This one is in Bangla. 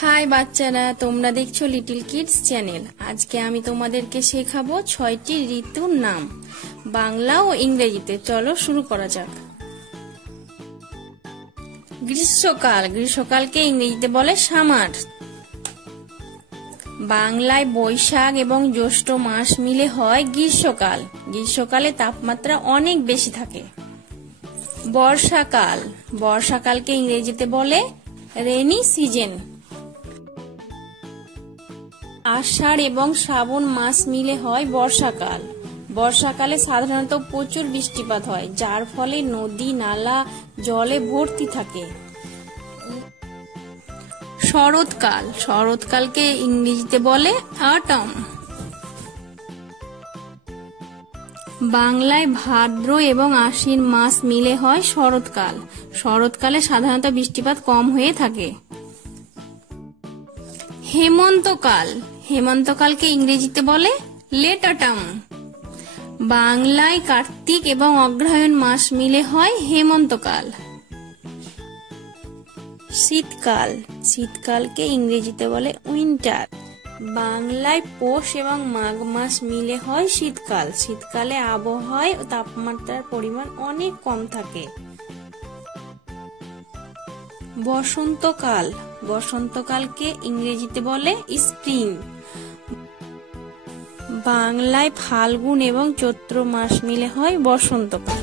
হাই বাচ্চারা, তোমরা দেখছো লিটল কিডস চ্যানেল। আজকে আমি তোমাদেরকে শেখাবো 6টি ঋতুর নাম, বাংলা ও ইংরেজিতে। চলো শুরু করা যাক। গ্রীষ্মকাল, গ্রীষ্মকালকে ইংরেজিতে বলে সামার। বাংলায় বৈশাখ এবং জ্যৈষ্ঠ মাস মিলে হয় গ্রীষ্মকাল। গ্রীষ্মকালে তাপমাত্রা অনেক বেশি থাকে। বর্ষাকাল, বর্ষাকালকে ইংরেজিতে বলে রেনি সিজন। আষাঢ় এবং শ্রাবণ মাস মিলে হয় বর্ষাকাল। বর্ষাকালে সাধারণত প্রচুর বৃষ্টিপাত হয়, যার ফলে নদী নালা জলে ভর্তি থাকে। শরৎকাল, শরৎকালকে ইংরেজিতে বলে অটম। বাংলায় ভাদ্র এবং আশ্বিন মাস মিলে হয় শরৎকাল। শরৎকালে সাধারণত বৃষ্টিপাত কম হয়ে থাকে। হেমন্তকাল, হেমন্তকালকে ইংরেজিতে বলে লেট অটম। বাংলায় কার্তিক এবং অগ্রহায়ণ মাস মিলে হয় হেমন্তকাল। শীতকাল, শীতকালকে ইংরেজিতে বলে উইন্টার। বাংলায় পৌষ এবং মাঘ মাস মিলে হয় শীতকাল। শীতকালে আবহাওয়ায় ও তাপমাত্রার পরিমাণ অনেক কম থাকে। বসন্তকাল, বসন্তকালকে ইংরেজিতে বলে স্প্রিং। বাংলায় ফাল্গুন এবং চৈত্র মাস মিলে হয় বসন্তকাল।